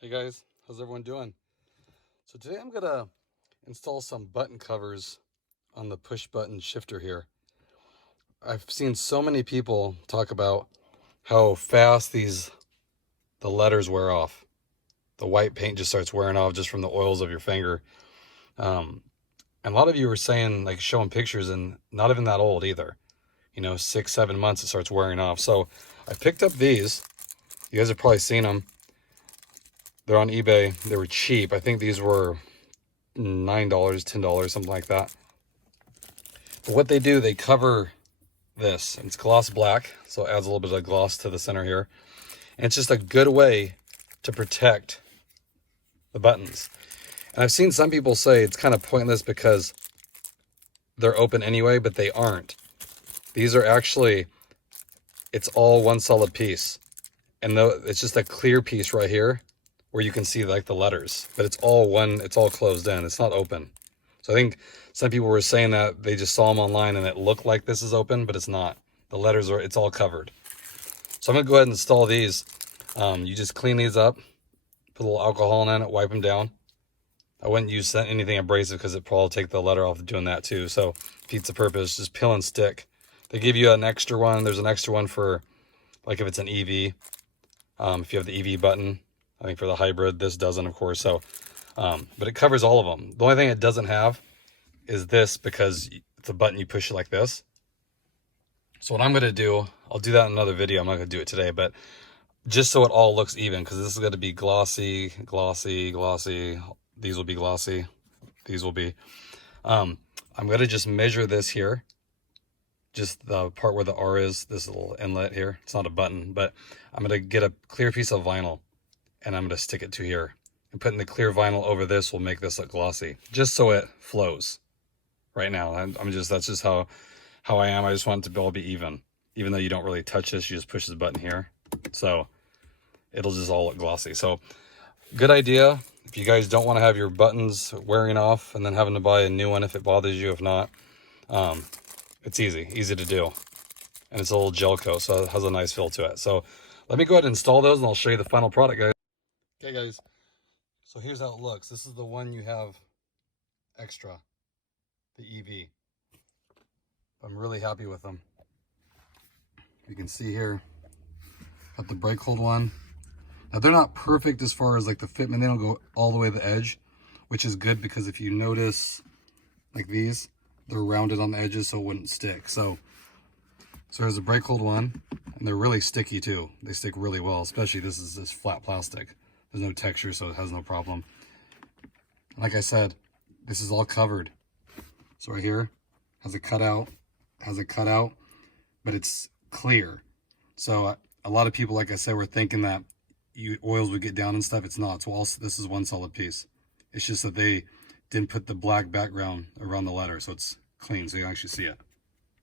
Hey guys, how's everyone doing? So today I'm gonna install some button covers on the push button shifter here. I've seen so many people talk about how fast the letters wear off. The white paint just starts wearing off just from the oils of your finger. And a lot of you were saying, like, showing pictures, and not even that old either. 6-7 months it starts wearing off. So I picked up these. You guys have probably seen them. They're on eBay. They were cheap. I think these were $9, $10, something like that. But what they do, they cover this. It's gloss black, so it adds a little bit of gloss to the center here. And it's just a good way to protect the buttons. And I've seen some people say it's kind of pointless because they're open anyway, but they aren't. These are actually, it's all one solid piece. And though it's just a clear piece right here where you can see like the letters, but it's all closed in. It's not open. So I think some people were saying that they just saw them online and it looked like this is open, but it's not. The letters it's all covered. So I'm gonna go ahead and install these. You just clean these up, put a little alcohol in it, wipe them down. I wouldn't use anything abrasive because it probably take the letter off doing that too. So defeats the purpose. Just peel and stick. They give you an extra one. There's an extra one for, like, if it's an EV. If you have the EV button, I think for the hybrid, this doesn't, of course. So, but it covers all of them. The only thing it doesn't have is this, because it's a button you push it like this. So what I'm going to do, I'll do that in another video. I'm not going to do it today, but just so it all looks even, because this is going to be glossy, glossy, glossy. These will be glossy. These will be. I'm going to just measure this here. Just the part where the R is, this little inlet here. It's not a button, but I'm going to get a clear piece of vinyl and I'm going to stick it to here. And putting the clear vinyl over this will make this look glossy, just so it flows. Right now, that's just how I am. I just want it to all be even though you don't really touch this. You just push this button here, so it'll just all look glossy. So good idea. If you guys don't want to have your buttons wearing off and then having to buy a new one if it bothers you. If not, it's easy to do, and it's a little gel coat, so it has a nice feel to it. So let me go ahead and install those and I'll show you the final product, guys. Okay guys, so here's how it looks. This is the one you have extra, the EV. I'm really happy with them. You can see here, got the brake hold one. Now they're not perfect as far as like the fitment. They don't go all the way to the edge, which is good because if you notice, like these, they're rounded on the edges so it wouldn't stick. So there's the brake hold one, and they're really sticky too. They stick really well, especially this is this flat plastic. There's no texture, so it has no problem. Like I said, this is all covered. So right here has a cutout, but it's clear. So a lot of people, like I said, were thinking that oils would get down and stuff. It's not. So also, this is one solid piece. It's just that they didn't put the black background around the letter, so it's clean, so you can actually see it.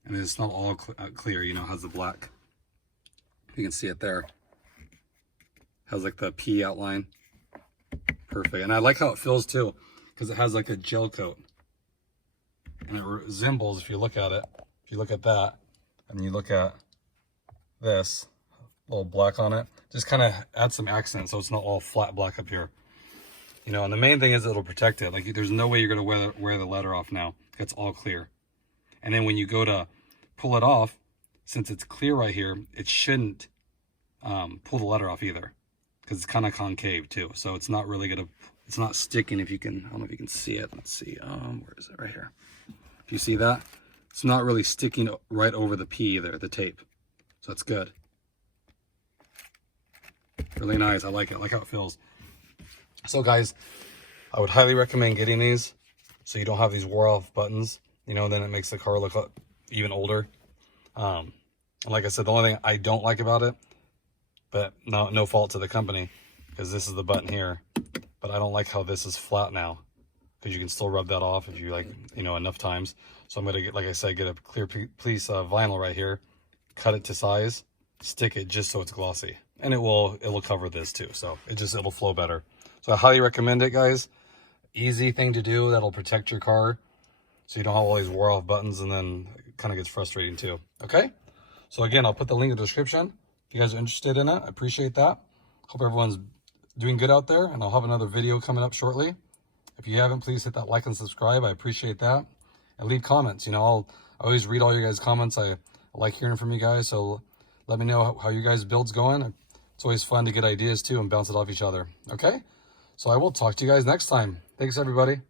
And it's not all clear, it has the black. You can see it there. Has like the P outline. Perfect. And I like how it feels too, because it has like a gel coat. And it resembles, if you look at it, if you look at that, and you look at this, little black on it, just kind of add some accent so it's not all flat black up here. And the main thing is it'll protect it. Like, there's no way you're going to wear the letter off now. It's all clear. And then when you go to pull it off, since it's clear right here, it shouldn't pull the letter off either, because it's kind of concave too. So it's not really it's not sticking. If you can, I don't know if you can see it. Let's see. Where is it? Right here. If you see that, it's not really sticking right over the P either, the tape. So it's good. Really nice. I like it. I like how it feels. So guys, I would highly recommend getting these so you don't have these wore off buttons. Then it makes the car look even older. And like I said, the only thing I don't like about it, but no fault to the company, because this is the button here, but I don't like how this is flat now, because you can still rub that off if you like, enough times. So I'm gonna get, like I said, get a clear piece of vinyl right here, cut it to size, stick it just so it's glossy, and it'll cover this too, so it'll flow better. So I highly recommend it, guys. Easy thing to do that'll protect your car, so you don't have all these wore off buttons, and then it kind of gets frustrating too. Okay, so again, I'll put the link in the description if you guys are interested in it. I appreciate that. Hope everyone's doing good out there, and I'll have another video coming up shortly. If you haven't, please hit that like and subscribe. I appreciate that. And leave comments. You know, I always read all your guys' comments. I like hearing from you guys, so let me know how your guys' build's going. It's always fun to get ideas too and bounce it off each other. Okay? So I will talk to you guys next time. Thanks, everybody.